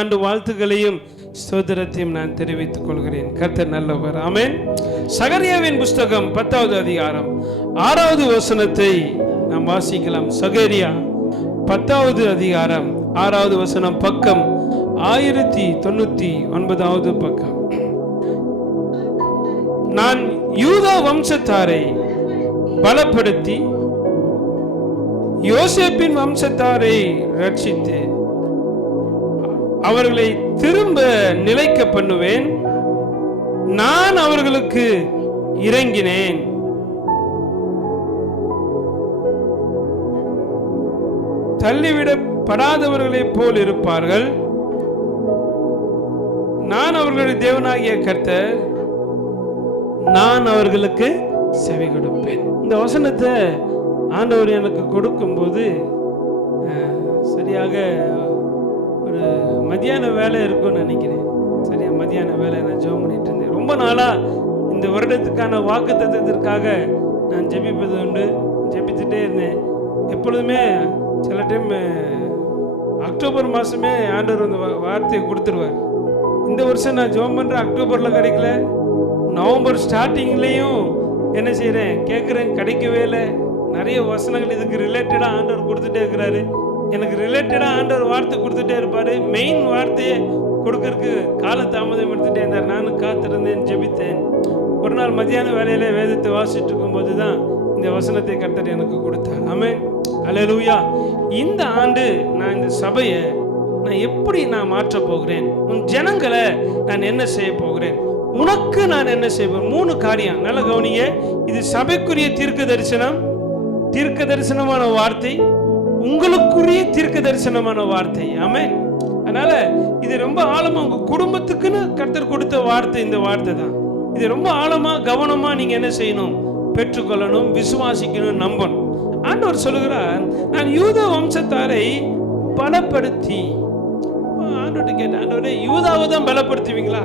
ஆண்டு வாழ்த்துக்களையும் ஸ்தோத்திரத்தையும் நான் தெரிவித்துக் கொள்கிறேன். கர்த்தர் நல்லவர். ஆமென். சகரியாவின் புஸ்தகம் 10வது அதிகாரம் 6வது வசனத்தை நாம் வாசிக்கலாம். சகரியா 10வது அதிகாரம் 6வது வசனம், பக்கம் 1099வது பக்கம். நான் யூதா வம்சத்தாரை பலப்படுத்தி யோசேப்பின் வம்சத்தாரை ரட்சித்து அவர்களை திரும்ப நிலைக்க பண்ணுவேன். நான் அவர்களுக்கு இறங்கினேன். தள்ளிவிடப்படாதவர்களைப் போல் இருப்பார்கள். நான் அவர்களுடைய தேவனாகிய கர்த்தர், நான் அவர்களுக்கு செவி கொடுப்பேன். இந்த வசனத்தை ஆண்டவர் எனக்கு கொடுக்கும்போது சரியாக ஒரு மத்தியான வேலை இருக்கும்னு நினைக்கிறேன். சரியா மத்தியான வேலை நான் ஜெபம் பண்ணிட்டு இருந்தேன். ரொம்ப நாளாக இந்த வருடத்துக்கான வாக்குத்தத்தத்திற்காக நான் ஜெபிப்பது உண்டு, ஜெபிச்சுட்டே இருந்தேன். எப்பொழுதுமே சில டைம் அக்டோபர் மாதமே ஆண்டவர் அந்த வார்த்தையை கொடுத்துருவார். இந்த வருஷம் நான் ஜெபம் பண்ணுறேன், அக்டோபரில் கிடைக்கல. நவம்பர் ஸ்டார்டிங்லேயும் என்ன செய்கிறேன், கேட்குறேன், கிடைக்கவே இல்லை. நிறைய வசனங்கள் இதுக்கு ரிலேட்டடாக ஆண்டவர் கொடுத்துட்டே இருக்கிறாரு. எனக்கு ரிலேட்டடாக ஆண்டவர் வார்த்தை கொடுத்துட்டே இருப்பார். மெயின் வார்த்தையை கொடுக்கறதுக்கு கால தாமதம் எடுத்துகிட்டே இருந்தார். நானும் காத்திருந்தேன், ஜெபித்தேன். ஒரு நாள் மத்தியான வேலையில வேதத்தை வாசிட்டு இருக்கும்போது தான் இந்த வசனத்தை கர்த்தர் எனக்கு கொடுத்தார். ஆமென். அல்லேலூயா. இந்த ஆண்டு நான் இந்த சபையை நான் எப்படி நான் மாற்ற போகிறேன், உன் ஜனங்களை நான் என்ன செய்ய போகிறேன், உனக்கு நான் என்ன செய்ய போகிறேன். 3 காரியம். நல்ல கவனிங்க. இது சபைக்குரிய தீர்க்க தரிசனமான வார்த்தை, உங்களுக்குரிய தீர்க்க தரிசனமான வார்த்தை. ஆமென். அதனால இது ரொம்ப ஆழமா உங்க குடும்பத்துக்குன்னு கர்த்தர் கொடுத்த வார்த்தை. இந்த வார்த்தை தான். இது ரொம்ப ஆழமா கவனமா நீங்க என்ன செய்யணும், பெற்றுக்கொள்ளணும், விசுவாசிக்கணும், நம்பணும். ஆண்டவர் சொல்லுகிறார், நான் யூதா வம்சத்தாரை பலப்படுத்தி. ஆண்டவர்கிட்ட கேட்டேன், ஆண்டவரே யூதாவை தான் பலப்படுத்துவீங்களா,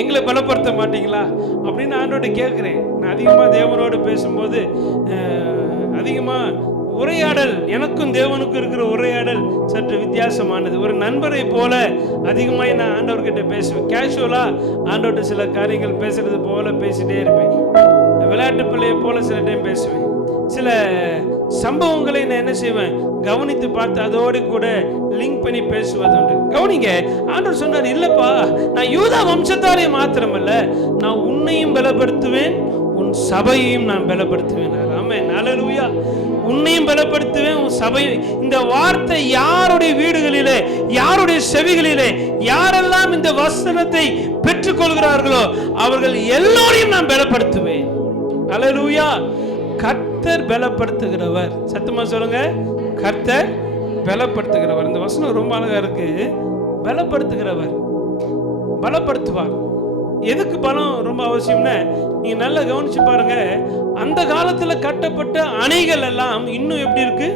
எங்களை பலப்படுத்த மாட்டீங்களா அப்படின்னு ஆண்டவர்கிட்ட கேட்குறேன். நான் அதிகமாக தேவனோடு பேசும்போது அதிகமாக உரையாடல், எனக்கும் தேவனுக்கும் இருக்கிற உரையாடல் சற்று வித்தியாசமானது. ஒரு நண்பரை போல அதிகமாக நான் ஆண்டவர்கிட்ட பேசுவேன். கேஷுவலாக ஆண்டவர்கிட்ட சில காரியங்கள் பேசுறது போல பேசிட்டே இருப்பேன். விளையாட்டு பிள்ளையை போல சில டைம் பேசுவேன். சில சம்பவங்களை நான் என்ன செய்வேன், கவனித்து பார்த்து அதோடு கூட லிங்க் பண்ணி பேசுவது உண்டு. கவனிங்க, ஆண்டவர் சொன்னார், இல்லப்பா நான் யூதா வம்சத்தாரை மாத்திரமல்ல, நான் உன்னையும் பலப்படுத்துவேன், உன் சபையையும் நான் பலப்படுத்துவேன். ஆமென். அல்லேலூயா. உன்னையும் பலப்படுத்துவேன், உன் சபையை. இந்த வார்த்தை யாருடைய வீடுகளிலே, யாருடைய செவிகளிலே யாரெல்லாம் இந்த வசனத்தை பெற்றுக்கொள்கிறார்களோ அவர்கள் எல்லோரையும் நான் பலப்படுத்துவேன். அல்லேலூயா. கர்த்தர் பலப்படுத்துகிறவர். சத்தமா சொல்லுங்க, கர்த்தர் பலப்படுத்துகிறவர். இந்த வசனம் ரொம்ப அழகா இருக்கு. பலப்படுத்துகிறவர், பலப்படுத்துவார். எதுக்கு பலம் ரொம்ப அவசியம்னா, நீங்க நல்லா கவனிச்சு பாருங்க. அந்த காலத்துல கட்டப்பட்ட அணைகள் எல்லாம் இன்னும் எப்படி இருக்கு,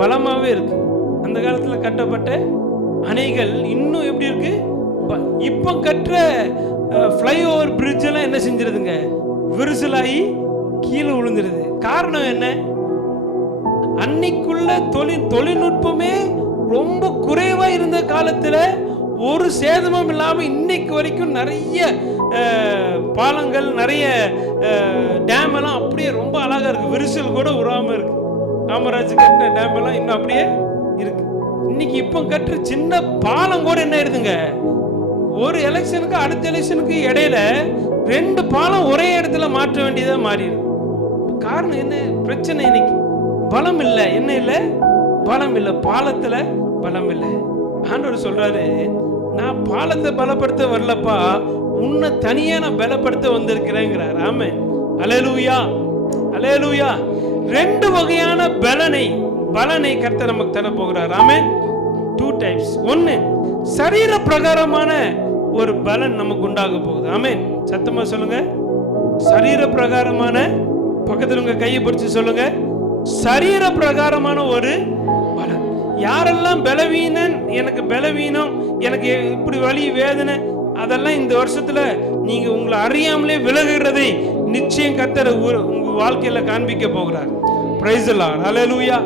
பலமாவே இருக்கு. அந்த காலத்துல கட்டப்பட்ட அணைகள் இன்னும் எப்படி இருக்கு. இப்ப கட்டுற ஃப்ளைஓவர் பிரிட்ஜ் எல்லாம் என்ன செஞ்சிருதுங்க, விரிசலாகி கீழே விழுந்துருது. காரணம் என்ன, அன்னைக்குள்ள தொழில்நுட்பமே ரொம்ப குறைவா இருந்த காலத்துல ஒரு சேதமும் இல்லாம இன்னைக்கு வரைக்கும் நிறைய பாலங்கள், நிறைய டேம் எல்லாம் அப்படியே ரொம்ப அழகா இருக்கு. விரிசல் கூட உருவாம இருக்கு. காமராஜ் கட்டின டேம் எல்லாம் இன்னும் அப்படியே இருக்கு. இன்னைக்கு இப்போ கட்டுற சின்ன பாலம் கூட என்ன ஆயிடுதுங்க, ஒரு எலெக்ஷனுக்கு அடுத்த எலெக்ஷனுக்கு இடையில 2 பாலம் ஒரே இடத்துல மாற்ற வேண்டியதா மாறிடுது. காரணம் என்ன, பிரச்சனை இன்னைக்கு பலம் இல்லை. என்ன இல்லை, பலம் இல்லை. பாலத்துல பலம் இல்லை. ஆண்டவர் சொல்றாரு, நான் பாலத்தை பலப்படுத்த வரலப்பா, உன்னை தனியா நான் பலப்படுத்த வந்திருக்கிறேங்கிறார். ஆமென். அல்லேலூயா. அல்லேலூயா. 2 வகையான பலனை கர்த்தர் நமக்கு தர போகிறார். ஆமென். 2 டைப்ஸ். 1 சரீர பிரகாரமான ஒரு பலன் நமக்கு உண்டாக போகுது. ஆமென். சத்தமா சொல்லுங்க, சரீர பிரகாரமான. பக்கத்துல உங்க கையை பிடிச்சு சொல்லுங்க, சரீர பிரகாரமான ஒரு பலன். யாரெல்லாம் பலவீனன், எனக்கு பலவீனம், எனக்கு இப்படி வலி வேதனை, அதெல்லாம் இந்த வருஷத்துல நீங்க உங்களை அறியாமலே விலகுகிறதை நிச்சயம் கர்த்தர் உங்க வாழ்க்கையில காண்பிக்க போகிறார். Praise the Lord. ஹல்லேலூயா.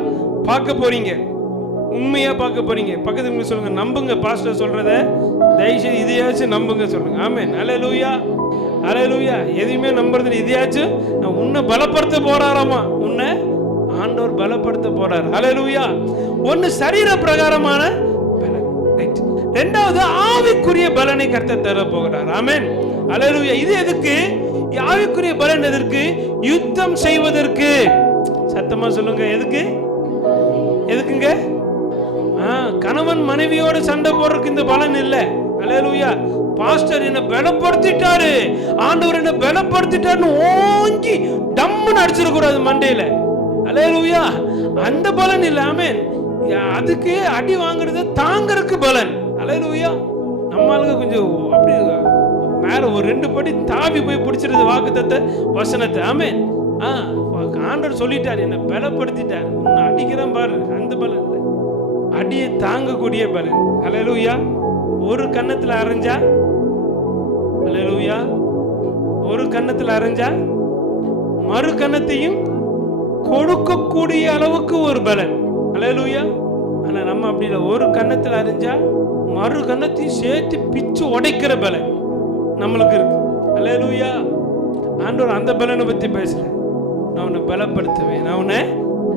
பார்க்க போறீங்க. உண்மையா பார்க்க போறீங்க. பக்கத்துல சொல்லுங்க, நம்புங்க பாஸ்டர் சொல்றத, தயவுசெய்து இதையாச்சும் நம்புங்க சொல்லுங்க. ஆமென். அல்லேலூயா, அல்லேலூயா. எதையுமே நம்புறது இதையாச்சும் உன்னை பலப்படுத்த போறாராமா, உன்னை ஆண்டவர் பலப்படுத்த போறார். அல்லேலூயா. ஒன்னு சரீர பிரகாரமான பலன், ரைட். இரண்டாவது ஆவிக்குரிய பலனை கர்த்தர் தர போகிறார். ஆமென். அல்லேலூயா. இது எதுக்கு? ஆவிக்குரிய பலன் எதற்கு? யுத்தம் செய்வதற்கு. சத்தமா சொல்லுங்க, எதுக்கு? எதுக்குங்க? கணவன் மனைவியோட சண்டை போடுறதுக்கு இந்த பலன் இல்ல. அல்லேலூயா. பாஸ்டர் என்ன பலப்படுத்திட்டாரு, ஆண்டவர் என்ன பலப்படுத்திட்டாருன்னு ஓங்கி டம்முன்னு அடிச்சிட கூடாது மண்டையில. அல்லேலூயா. அந்த பலன் இல்ல. ஆமென். அதுக்கு அடி வாங்குறது தாங்கறதுக்கு பலன். அல்லேலூயா. நம்மளுக்கு கொஞ்சம் அப்படி மேல ஒரு 2 படி தாவி போய் பிடிச்சிருது வாக்குத்தத்த வசனத்தை. ஆமென். ஆண்டவர் சொல்லிட்டார், என்ன பலப்படுத்திட்டார், உன்னை அடிக்கிறேன் பாரு, அந்த பலன் இல்லை, அடியை தாங்கக்கூடிய பலன். அல்லேலூயா. ஒரு கன்னத்துல அரைஞ்சா, அல்லேலூயா, ஒரு கன்னத்துல அரைஞ்சா மறு கன்னத்தையும் கொடுக்கக்கூடிய அளவுக்கு ஒரு பலன். அல்லேலூயா. ஆனா நம்ம அப்படி இல்லை, ஒரு கன்னத்துல அரைஞ்சா மறு கன்னத்தையும் சேர்த்து பிச்சு உடைக்கிற பலன் நம்மளுக்கு இருக்கு. அல்லேலூயா. ஆண்டவர் அந்த பலனை பத்தி பேசல. நான் உன்னை பலப்படுத்துவேன், நான் உன்னை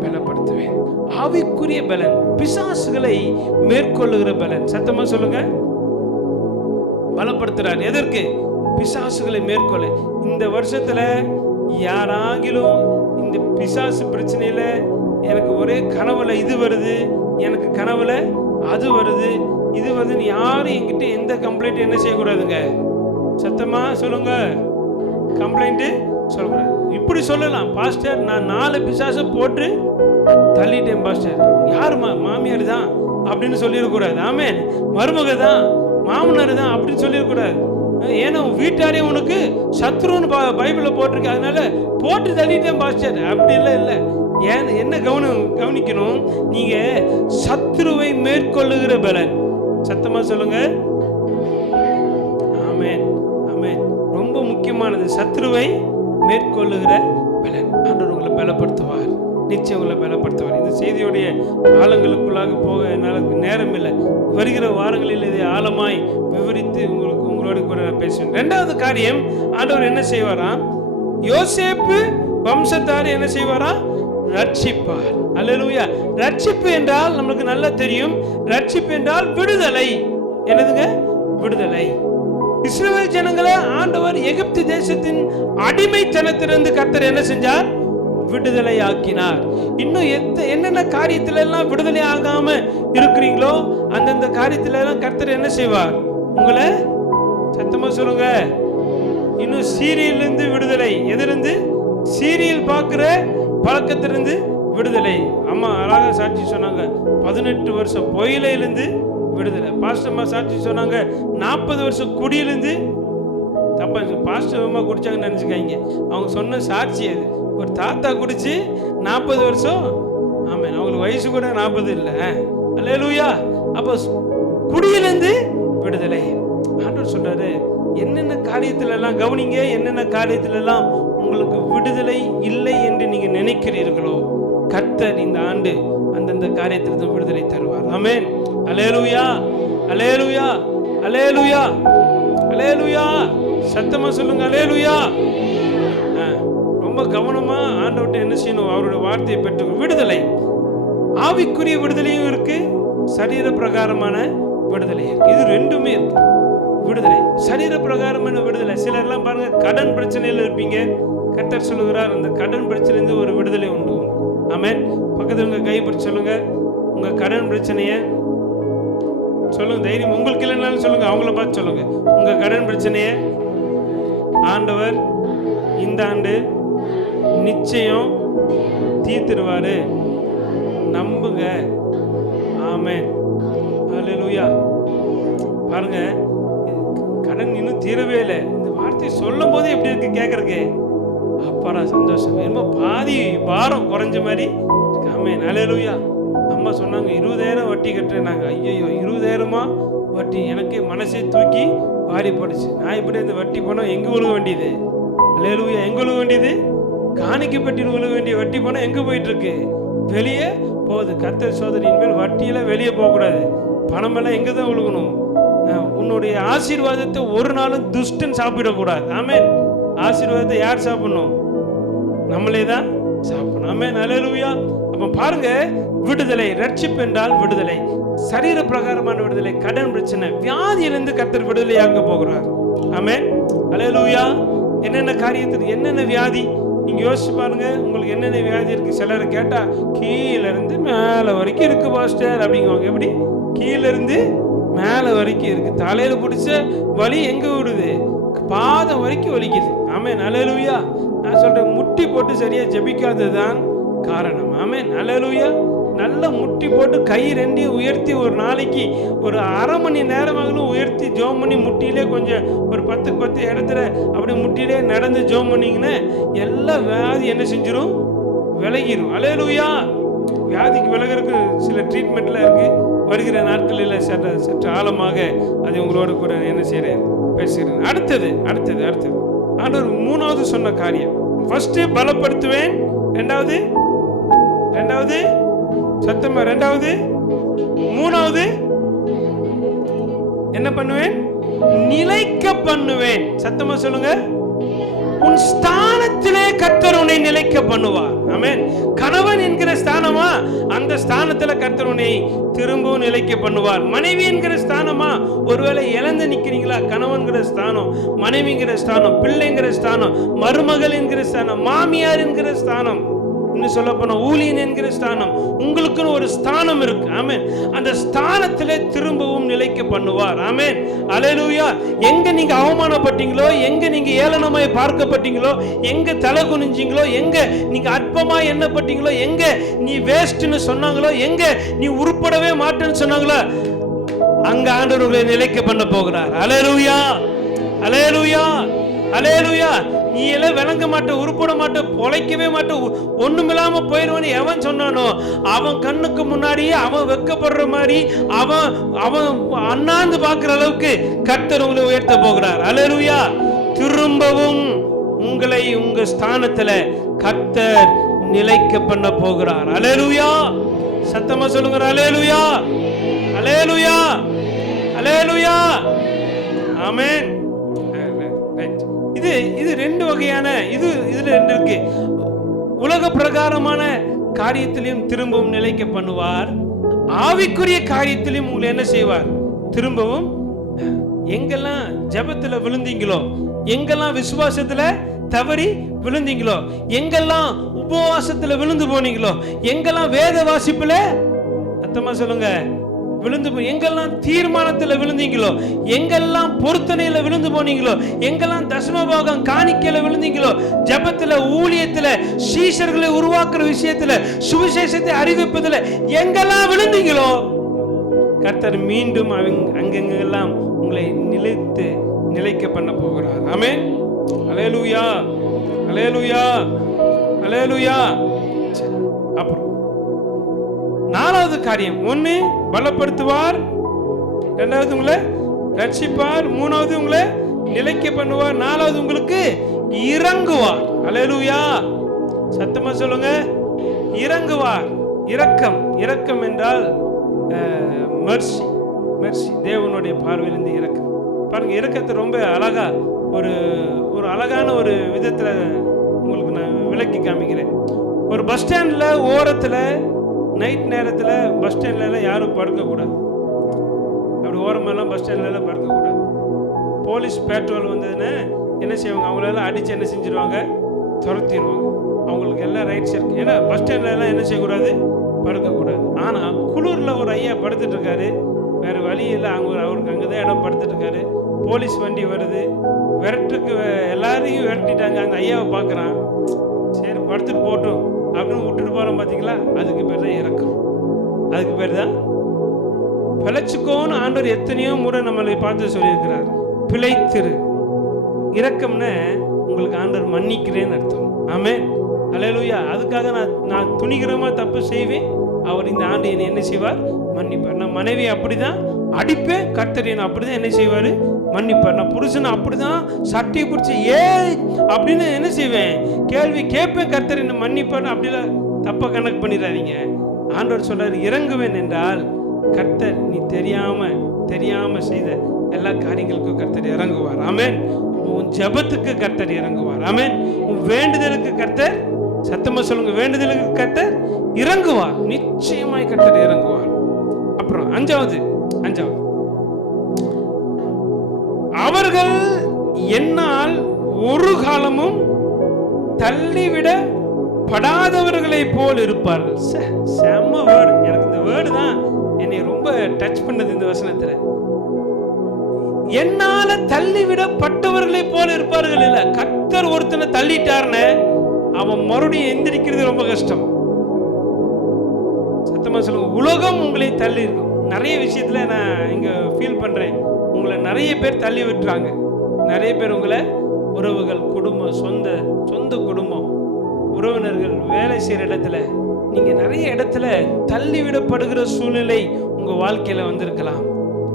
பலப்படுத்துவேன். ஆவிக்குரிய பலன் பிசாசுகளை மேற்கொள்ளுகிற பலன். சத்தமா சொல்லுங்க. பலப்படுத்துறார். எதற்கு? பிசாசுகளை மேற்கொள்ள. இந்த வருஷத்துல யாராகிலும் இந்த பிசாசு பிரச்சனையில எனக்கு ஒரே கனவுல இது வருது, எனக்கு கனவுல அது வருது, இது வருதுன்னு யாரும் என்கிட்ட எந்த கம்ப்ளைண்ட் என்ன செய்யக்கூடாதுங்க. சத்தமா சொல்லுங்க. கம்ப்ளைண்ட் சொல்லக்கூடாது. இப்படி சொல்லலாம், பாஸ்டர் நான் 4 பிசாசை போட்டு தள்ளிட்டேன் பாஸ்டர். யாருமா? மாமியார் தான் அப்படின்னு சொல்லிடக்கூடாது. ஆமென். மருமக தான், மாமனார் தான் அப்படின்னு சொல்லிடக்கூடாது. ஏன்னா வீட்டாரே உனக்கு சத்ருன்னு பைபிள்ல போட்டிருக்கு, அதனால போட்டு தள்ளிட்டேன் பாஸ்டர் அப்படிலாம் இல்லை. ஏன் என்ன கவனிக்கணும்? நீங்க சத்ருவை மேற்கொள்ளுகிற பலன். சத்தமா சொல்லுங்க. ஆமென், ஆமென். ரொம்ப முக்கியமானது சத்ருவை மேற்கொள்ளுகிற பலன். ஆண்டவர் உங்களை பலப்படுத்துவார், நிச்சயம் உங்களை பலப்படுத்துவார். இந்த செய்தியுடைய ஆழங்களுக்குள்ளாக போக என்னால் நேரம் இல்லை. வருகிற வாரங்களில் இதை ஆழமாய் விவரித்து உங்களோட கூட பேசுவேன். 2வது காரியம், ஆண்டவர் என்ன செய்வாராம்? யோசேப்பு வம்சத்தார் என்ன செய்வாரா? ரட்சிப்பார். அல்லேலூயா. ரட்சிப்பு என்றால் நமக்கு நல்லா தெரியும். ரட்சிப்பு என்றால் விடுதலை. என்னதுங்க? விடுதலை. இஸ்ரவேல் ஜனங்களை ஆண்டவர் எகிப்து தேசத்தின் அடிமைத்தனத்திலிருந்து கர்த்தர் என்ன செஞ்சார்? விடுதலை ஆக்கினார். இன்னும் என்னென்ன காரியத்துல எல்லாம் விடுதலை ஆகாம இருக்கிறீங்களோ அந்தந்த காரியத்துல எல்லாம் கர்த்தர் என்ன செய்வார்? உங்களை, சத்தமா சொல்லுங்க, இன்னும் சீரியலிருந்து விடுதலை. எதிலிருந்து? சீரியல் பார்க்கிற பழக்கத்திலிருந்து விடுதலை. அம்மா அழகா சாட்சி சொன்னாங்க, 18 வருஷம் பொயிலையிலிருந்து விடுதலை. பாஸ்டர்மா சாட்சி சொன்னாங்க, 40 வருஷம் குடியிலிருந்து. தப்பா பாஸ்டர்மா குடிச்சாங்கன்னு நினைச்சுக்காங்க, அவங்க சொன்ன சாட்சி அது. ஒரு தாத்தா குடிச்சு 40 வருஷம். ஆமாம், அவங்களுக்கு வயசு கூட 40 இல்லை. அல்லேலூயா. அப்போ குடியிலிருந்து விடுதலை. ஆண்டவர் சொல்றாரு, என்னென்ன காரியத்துல எல்லாம் கவனிங்க, என்னென்ன காரியத்துல எல்லாம் உங்களுக்கு விடுதலை இல்லை என்று நீங்க நினைக்கிறீர்களோ கர்த்தர் இந்த ஆண்டு அந்தந்த காரியத்திலிருந்து விடுதலை தருவார். ஆமென். அல்லேலூயா, அல்லேலூயா, அல்லேலூயா, அல்லேலூயா. சத்தமா சொல்லுங்க, அல்லேலூயா. ரொம்ப கவனமா ஆண்டவர்கிட்ட என்ன செய்யணும்? அவருடைய வார்த்தையை பெற்று விடுதலை. ஆவிக்குரிய விடுதலையும் இருக்கு, சரீர பிரகாரமான விடுதலை இருக்கு. இது ரெண்டுமே இருக்கு. விடுதலை, சரீர பிரகாரமான விடுதலை. சிலர்லாம் பாருங்க, கடன் பிரச்சனையில் இருப்பீங்க. கர்த்தர் சொல்லுகிறார், அந்த கடன் பிரச்சனையிலிருந்து ஒரு விடுதலை உண்டு. ஆமென். பக்கத்துல உங்க கை பிடிச்சு சொல்லுங்க, உங்க கடன் பிரச்சனைய சொல்லுங்க. தைரியம் உங்களுக்கு இல்லைன்னாலும் சொல்லுங்க, அவங்கள பார்த்து சொல்லுங்க. உங்க கடன் பிரச்சனைய ஆண்டவர் இந்த ஆண்டு நிச்சயம் தீர்த்துடுவாரு, நம்புங்க. ஆமென். அல்லேலூயா. பாருங்க, கடன் இன்னும் தீரவே இல்லை. இந்த வார்த்தையை சொல்லும் போதே எப்படி இருக்கு கேட்கறக்கு? அப்பாடா சந்தோஷம், என்னமோ பாதி பாரம் குறைஞ்ச மாதிரி. ஆமென். அல்லேலூயா. அம்மா சொன்னாங்க 20,000 வட்டி கட்டுறேன்னாங்க. ஐயோ, 20,000மா வட்டி? எனக்கு மனசே தூக்கி வாரி போடுச்சு. நான் இப்படி இந்த வட்டி பணம் எங்கே விழுக வேண்டியது? அல்லேலூயா. எங்கே விழுக வேண்டியது? காணிக்கப்பட்டியில் விழுக வேண்டிய வட்டி பணம் எங்கே போயிட்டு இருக்கு? வெளியே போகுது. கர்த்தர் சோதனையின் மேல் வட்டியில வெளியே போகக்கூடாது. பணமெல்லாம் எங்க தான் விழுகணும்? உன்னுடைய ஆசீர்வாதத்தை ஒரு நாளும் துஷ்டன் சாப்பிடக்கூடாது. ஆமென். ஆசீர்வாதத்தை யார் சாப்பிடணும்? நம்மளே தான் சாப்பிடணும். ஆமென். அல்லேலூயா. அப்ப பாருங்க, விடுதலை, ரட்சிப்பு என்றால் விடுதலை, சரீர பிரகாரமான விடுதலை, கடன் பிரச்சனை, வியாதியிலிருந்து கர்த்தர் விடுதலையாக்க போகிறார். ஆமென். அல்லேலூயா. என்னென்ன காரியத்துக்கு என்னென்ன வியாதி நீங்க யோசிச்சு பாருங்க. உங்களுக்கு என்னென்ன வியாதி இருக்கு? சிலர் கேட்டா கீழ இருந்து மேல வரைக்கும் இருக்கு பாஸ்டர் அப்படிங்குவாங்க. எப்படி? கீழ இருந்து மேல வரைக்கும் இருக்கு. தலையில பிடிச்ச வலி எங்க விடுது? பாதம் வரைக்கும் வலிக்குது. ஆமென். அல்லேலூயா. நான் சொல்றேன், முட்டி போட்டு சரியா ஜெபிக்காததுதான் காரணம். ஆமென். அல்லேலூயா. நல்லா முட்டி போட்டு கை ரெண்டையும் உயர்த்தி ஒரு நாளைக்கு ஒரு அரை மணி நேரமாகலும் உயர்த்தி ஜோம் பண்ணி முட்டியிலே கொஞ்சம் ஒரு 10 இடத்துல அப்படி முட்டியிலே நடந்து ஜோம் பண்ணிங்கன்னா எல்லா வியாதி என்ன செஞ்சிடும்? விலகிடும். அல்லேலூயா. வியாதிக்கு விலகிறதுக்கு சில ட்ரீட்மெண்ட்லாம் இருக்கு. வருகிற நாட்களில் சற்று ஆழமாக அது உங்களோட கூட என்ன செய்கிறேன், பேசுகிறேன். அடுத்தது ஆண்டவர் மூணாவது சொன்ன காரியம், ஃபர்ஸ்ட் பலப்படுத்துவேன், ரெண்டாவது சத்தமா, ரெண்டாவது மூணாவது என்ன பண்ணுவேன்? நிலைக்க பண்ணுவேன். சத்தமா சொல்லுங்க. உன் ஸ்தானத்திலே கர்த்தர் உன்னை நிலைக்க பண்ணுவார். ஆமென். கணவன் என்கிற ஸ்தானமா, அந்த ஸ்தானத்துல கர்த்தர் உன்னை திரும்பவும் நிலைக்க பண்ணுவார். மனைவி என்கிற ஸ்தானமா, ஒருவேளை இழந்து நிக்கிறீங்களா? கணவன்கிற ஸ்தானம், மனைவிங்கிற ஸ்தானம், பிள்ளைங்கிற ஸ்தானம், மருமகள் என்கிற ஸ்தானம், மாமியார் என்கிற ஸ்தானம், இன்னும் சொல்ல போனா ஊழியன் என்கிற ஸ்தானம், உங்களுக்குன்னு ஒரு ஸ்தானம் இருக்கு. ஆமென். அந்த ஸ்தானத்திலே திரும்பவும் நிலைக்க பண்ணுவார். ஆமென். அல்லேலூயா. எங்க நீங்க அவமானப்பட்டீங்களோ, எங்க நீங்க ஏளனமாய் பார்க்கப்பட்டீங்களோ, எங்க தலை குனிஞ்சீங்களோ, எங்க நீங்க அற்பமா எண்ணப்பட்டீங்களோ, எங்க நீ வேஸ்ட்னு சொன்னாங்களோ, எங்க நீ உருப்படவே மாட்டேன்னு சொன்னாங்களோ, அங்க ஆண்டவர் உங்களை நிலைக்க பண்ண போகிறார். அல்லேலூயா. அல்லேலூயா. அல்லேலூயா. நீ எல்லாம் விளங்க மாட்ட, உருப்பட மாட்ட, பொழைக்கவே மாட்ட, ஒண்ணுமில்லாம போயிடுவான்னு எவன் சொன்னானோ அவன் கண்ணுக்கு முன்னாடியே அவன் வெக்கப்படுற மாதிரி அவன் அண்ணாந்து பார்க்கிற அளவுக்கு கர்த்தர் உங்களை உயர்த்த போகிறார். அல்லேலூயா. திரும்பவும் உங்களை உங்க ஸ்தானத்துல கர்த்தர் நிலைக்க பண்ண போகிறார். அல்லேலூயா. சத்தமா சொல்லுங்க. அல்லேலூயா. அல்லேலூயா. அல்லேலூயா. ஆமென். இது ரெண்டு வகையான இதுல ரெண்டு இருக்கு. உலக பிரகாரமான காரியத்திலையும் திரும்பவும் நிலைக்க பண்ணுவார், ஆவிக்குரிய காரியத்திலையும் உங்களை என்ன செய்வார்? திரும்பவும். எங்கெல்லாம் ஜெபத்துல விழுந்தீங்களோ, எங்கெல்லாம் விசுவாசத்துல தவறி விழுந்தீங்களோ, எங்கெல்லாம் உபவாசத்துல விழுந்து போனீங்களோ, எங்கெல்லாம் வேத வாசிப்புல சத்தமா சொல்லுங்க விழுந்து, எங்கெல்லாம் தீர்மானத்துல விழுந்தீங்களோ, எங்கெல்லாம் பொருத்தனையில விழுந்து போனீங்களோ, எங்கெல்லாம் தசமபாகம் காணிக்கையில விழுந்தீங்களோ, ஜெபத்துல, ஊழியத்துல, சீஷர்களை உருவாக்குற விஷயத்துல, சுவிசேஷத்தை அறிவிப்பதுல எங்கெல்லாம் விழுந்தீங்களோ, கர்த்தர் மீண்டும் அங்கெங்கெல்லாம் உங்களை நிலைக்க பண்ண போகிறார். ஆமென். அல்லேலூயா. அல்லேலூயா. அல்லேலூயா. அப்புறம் நாலாவது காரியம், ஒன்னு பலப்படுத்துவார், இரண்டாவது உங்களை ரட்சிப்பார், மூணாவது உங்களை நிலைக்க பண்ணுவார், நாலாவது உங்களுக்கு இறங்குவார். அல்லேலூயா. சத்தமா சொல்லுங்க. இறங்குவார். இரக்கம் என்றால் மெர்சி, தேவனுடைய பார்வையிலிருந்து இரக்கம். பாருங்க, இரக்கத்தை ரொம்ப அழகா ஒரு அழகான ஒரு விதத்துல உங்களுக்கு நான் விளக்கி காமிக்கிறேன். ஒரு பஸ் ஸ்டாண்ட்ல ஓரத்துல நைட் நேரத்தில் பஸ் ஸ்டாண்ட்ல யாரும் படுக்கக்கூடாது. அப்படி ஓரமெல்லாம் பஸ் ஸ்டாண்ட்ல படுக்கக்கூடாது. போலீஸ் பேட்ரோல் வந்ததுன்னா என்ன செய்வாங்க? அவங்களெல்லாம் அடித்து என்ன செஞ்சிருவாங்க? துரத்திடுவாங்க. அவங்களுக்கு எல்லாம் ரைட்ஸ் இருக்கு. ஏன்னா பஸ் ஸ்டாண்ட்லாம் என்ன செய்யக்கூடாது? படுக்கக்கூடாது. ஆனால் குளூரில் ஒரு ஐயா படுத்துட்டு இருக்காரு, வேறு வழி இல்லை, அவருக்கு அங்கே தான் இடம் படுத்துட்டு இருக்காரு. போலீஸ் வண்டி வருது, விரட்டுக்கு எல்லாரையும் விரட்டிட்டாங்க. அந்த ஐயாவை பார்க்குறான், சரி படுத்துட்டு போட்டோம் அப்படின்னு விட்டுட்டு போகிறோம். பார்த்தீங்களா? அதுக்கு பேர் தான் இறக்கம். அதுக்கு பேர் தான் பிழைச்சுக்கோன்னு ஆண்டவர் எத்தனையோ முறை நம்மளை பார்த்து சொல்லியிருக்கிறார். பிழைத்திரு. இரக்கம்னு உங்களுக்கு ஆண்டவர் மன்னிக்கிறேன்னு அர்த்தம். ஆமென். அல்லேலூயா. அதுக்காக நான் துணிகரமாக தப்பு செய்வேன், அவர் இந்த ஆண்டு என்னை என்ன செய்வார்? மன்னிப்பார். நான் மனைவி அப்படிதான் அடிப்பேன், கர்த்தர் என்னை அப்படிதான் என்ன செய்வார்? மன்னிப்பார். நான் புருஷனை அப்படிதான் சட்டையை பிடிச்சி அப்படின்னு என்ன செய்வேன்? கேள்வி கேட்பேன், கர்த்தர் என்னை மன்னிப்பார். அப்படிலாம் தப்ப கணக்கு பண்ணிடாதீங்க. ஆண்டவர் சொல்றாரு இறங்குவேன் என்றால் கர்த்தர் நீ தெரியாம செய்த எல்லா காரியங்களுக்கும் கர்த்தர் இறங்குவார். ஆமென். உன் ஜெபத்துக்கு கர்த்தர் இறங்குவார். ஆமென். உன் வேண்டுதலுக்கு கர்த்தர், சத்தமா சொல்லுங்க, வேண்டுதலுக்கு கர்த்தர் இறங்குவார். நிச்சயமாய் கர்த்தர் இறங்குவார். அப்புறம் அஞ்சாவது அவர்கள் என்னால் ஒரு காலமும் தள்ளிவிட படாதவர்களை போல் இருப்பார்கள். செம்ம வேர்டு. எனக்கு இந்த வேர்டு தான் என்னை ரொம்ப டச் பண்ணது இந்த வசனத்துல. என்னால தள்ளிவிடப்பட்டவர்களை போல இருப்பார்கள் இல்ல, கர்த்தர் ஒருத்தனை தள்ளிட்டார்னு அவன் மறுபடியும் எந்திரிக்கிறது ரொம்ப கஷ்டம். சத்தமா சொல்லுங்க. உலகம் உங்களை தள்ளி இருக்கும். நிறைய விஷயத்துல நான் இங்க ஃபீல் பண்றேன். உங்களை நிறைய பேர் தள்ளி விட்டுறாங்க. நிறைய பேர் உங்களை உறவுகள், குடும்பம், சொந்த குடும்பம், உறவினர்கள், வேலை செய்யற இடத்துல, நீங்க நிறைய இடத்துல தள்ளி விடப்படுகிற சூழ்நிலை உங்க வாழ்க்கையில வந்திருக்கலாம்.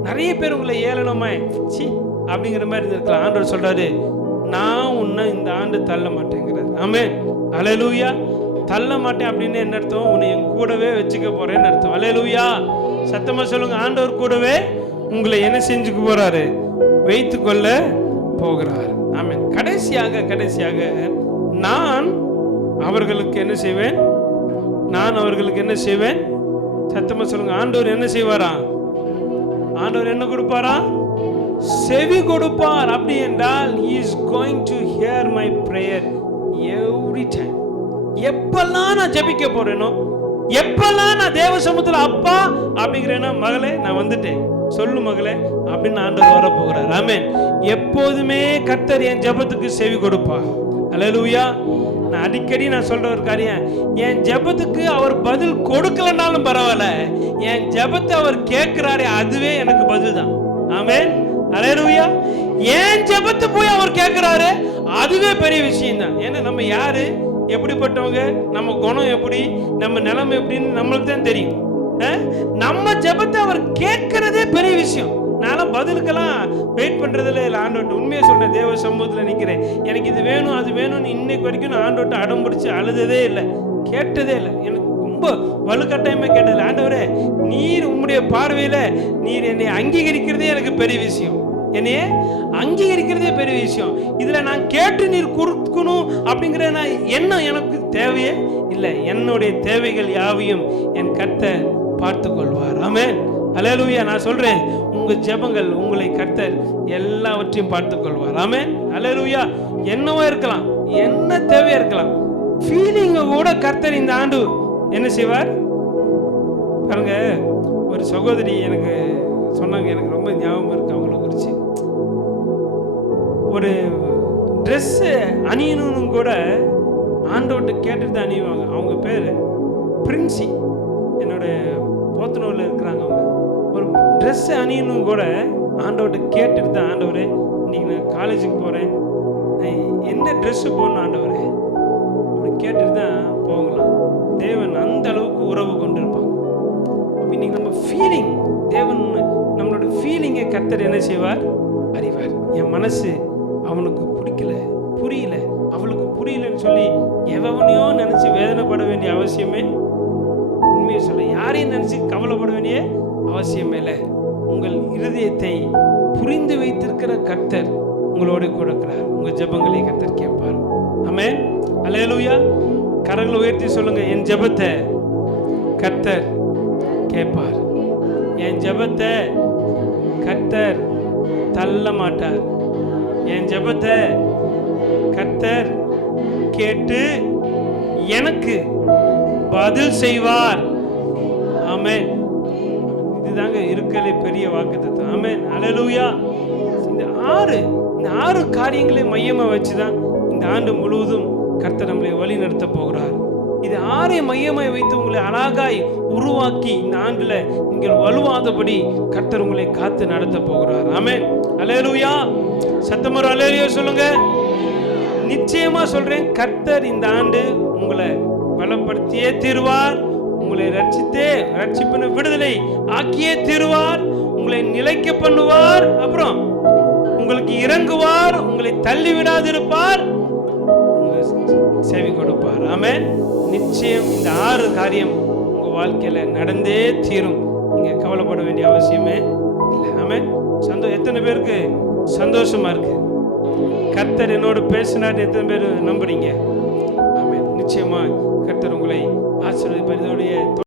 நிறைய பேர் உங்களை ஏளனமாய் அப்படிங்கிற மாதிரி இருந்திருக்கலாம். ஆண்டவர் சொல்றாரு நான் உன்னை இந்த ஆண்டு தள்ள மாட்டேங்கிறார். ஆமென். அல்லேலூயா. தள்ள மாட்டேன் அப்படின்னு என்ன அர்த்தம்? உன்னை என் கூடவே வச்சுக்க போறேன்னு அர்த்தம். அல்லேலூயா. சத்தமா சொல்லுங்க. ஆண்டவர் கூடவே உங்களை என்ன செஞ்சுக்க போறாரு? வைத்து கொள்ள போகிறார். ஆமென். கடைசியாக நான் அவர்களுக்கு என்ன செய்வேன்? சத்தமா சொல்லுங்க. ஆண்டவர் என்ன செய்வாரா? ஆண்டவர் என்ன கொடுப்பாரா? செவி கொடுப்பார். அப்படி என்றால் he is going to hear my prayer every time. எப்பெல்லாம் நான் ஜெபிக்க போறேனோ, எப்பெல்லாம் நான் தேவ சமூகத்துல அப்பா அப்படிங்கிறேன்னா, மகளே நான் வந்துட்டேன் சொல்லு மகளே அப்படின்னு ஆண்டவர் வர போகிறார். ஆமென். எப்போதுமே கர்த்தர் என் ஜெபத்துக்கு செவி கொடுப்பார். அல்லேலூயா. நான் அடிக்கடி சொல்ற ஒரு காரியம், என் ஜெபத்துக்கு அவர் பதில் கொடுக்கலனாலும் பரவாயில்ல, என் ஜெபத்தை அவர் கேட்கிறாரே அதுவே எனக்கு பதில் தான். ஆமென். அல்லேலூயா. என் ஜெபத்தை போய் அவர் கேட்கிறாரு அதுவே பெரிய விஷயம் தான். ஏன்னா நம்ம யாரு, எப்படிப்பட்டவங்க, நம்ம குணம் எப்படி, நம்ம நிலைமை எப்படின்னு நம்மளுக்கு தான் தெரியும். நம்ம ஜெபத்தை அவர் கேட்கிறதே பெரிய விஷயம். நான் பதிலுக்கெல்லாம் வெயிட் பண்றதுல இல்லை. ஆண்டோட்ட உண்மையை சொல்றேன், தேவ சமூகத்தில் நிற்கிறேன். எனக்கு இது வேணும் அது வேணும்னு இன்னைக்கு வரைக்கும் நான் ஆண்டோட்ட அடம் பிடிச்சி அழுததே இல்லை, கேட்டதே இல்லை. எனக்கு ரொம்ப வலுக்கட்டாயமே கேட்டதில்லை. ஆண்டவரே நீர் உம்முடைய பார்வையில நீர் என்னை அங்கீகரிக்கிறதே எனக்கு பெரிய விஷயம். என்னைய அங்கீகரிக்கிறதே பெரிய விஷயம். இதுல நான் கேட்டு நீர் கொடுக்கணும் அப்படிங்கிற எண்ணம் எனக்கு தேவையே இல்லை. என்னுடைய தேவைகள் யாவையும் என் கர்த்தர் பார்த்து கொள்வார். ஆமென். அல்லேலூயா. நான் சொல்றேன், உங்க ஜெபங்கள் உங்களை கர்த்தர் எல்லாவற்றையும் பார்த்துக் கொள்வார். ஆமென். அல்லேலூயா. என்னவோ இருக்கலாம், என்ன தேவையா இருக்கலாம், ஃபீலிங்க கூட கர்த்தர் இந்த ஆண்டு என்ன செய்வார் பாருங்க. ஒரு சகோதரி எனக்கு சொன்னாங்க, எனக்கு ரொம்ப ஞாபகம் இருக்கு அவங்கள குறிச்சு. ஒரு ட்ரெஸ் அணியணும்னு கூட ஆண்டவர்கிட்ட கேட்டுட்டு தான் அணிவாங்க. அவங்க பேரு பிரின்சி, என்னோட போத்தனூர்ல இருக்கிறாங்க. அவங்க ஒரு ட்ரெஸ் அணியணும் கூட ஆண்டவர்கிட்ட கேட்டுட்டு தான், ஆண்டவரே இன்னைக்கு நான் காலேஜுக்கு போறேன், என்ன ட்ரெஸ் போடணும் ஆண்டவரே அப்படி கேட்டுட்டு தான் போகலாம். தேவன் அந்த அளவுக்கு உறவு கொண்டிருப்பாங்க. அப்போ இன்னைக்கு நம்ம ஃபீலிங், தேவன் நம்மளோட ஃபீலிங்கை கர்த்தர் என்ன செய்வார்? அறிவார். என் மனசு அவனுக்கு பிடிக்கல, புரியல, அவளுக்கு புரியலன்னு சொல்லி எவனையோ நினைச்சு வேதனைப்பட வேண்டிய அவசியமே, உண்மையை சொல்ல யாரையும் நினைச்சு கவலைப்பட வேண்டிய அவசியமே இல்லை. உங்கள் இருதயத்தை புரிந்து வைத்திருக்கிற கர்த்தர் உங்களோட கூட இருக்கிறார். உங்க ஜெபங்களை கர்த்தர் கேட்பார். ஆமென். அல்லேலூயா. கரங்களை உயர்த்தி சொல்லுங்க, என் ஜெபத்தை கர்த்தர் கேட்பார். என் ஜெபத்தை கர்த்தர் தள்ள மாட்டார். என் ஜெபத்தை கர்த்தர் கேட்டு எனக்கு பதில் செய்வார். ஆமென். இதுதாங்க இருக்கலே பெரிய வாக்குத்தத்தம். ஆமென். அல்லேலூயா. இந்த ஆறு காரியங்களை மையமா வச்சுதான் இந்த ஆண்டு முழுவதும் கர்த்தர் நம்மளை வழி நடத்த போகிறார். இது 6 மையமாய் வைத்து உங்களை அழகாய் உருவாக்கி இந்த ஆண்டுல நீங்கள் வலுவாதபடி கர்த்தர் உங்களை காத்து நடத்த போகிறார். ஆமென். அல்லேலூயா. சத்தமர அல்லேலூயா சொல்லுங்க. நிச்சயமா சொல்றேன், கர்த்தர் இந்த ஆண்டு உங்களை பலப்படுத்தியே தீருவார். உங்களை ரட்சிப்பின விடுதலை ஆக்கியே தீருவார். உங்களை நிலைக்க பண்ணுவார். அப்புறம் உங்களுக்கு இறங்குவார். உங்களை தள்ளி விடாதிருப்பார். செவி கொடுப்பார். ஆமென். நிச்சயம் இந்த 6 காரியம் உங்க வாழ்க்கையில நடந்தே தீரும். நீங்க கவலைப்பட வேண்டிய அவசியமே இல்லை. ஆமென். எத்தனை பேருக்கு சந்தோஷமா இருக்கு? கர்த்தர் என்னோட பேசினார் எத்தனை பேர் நம்புறீங்க? ஆமென். நிச்சயமா கர்த்தர் உங்களை ஆசீர்வதிப்பார். இதோடைய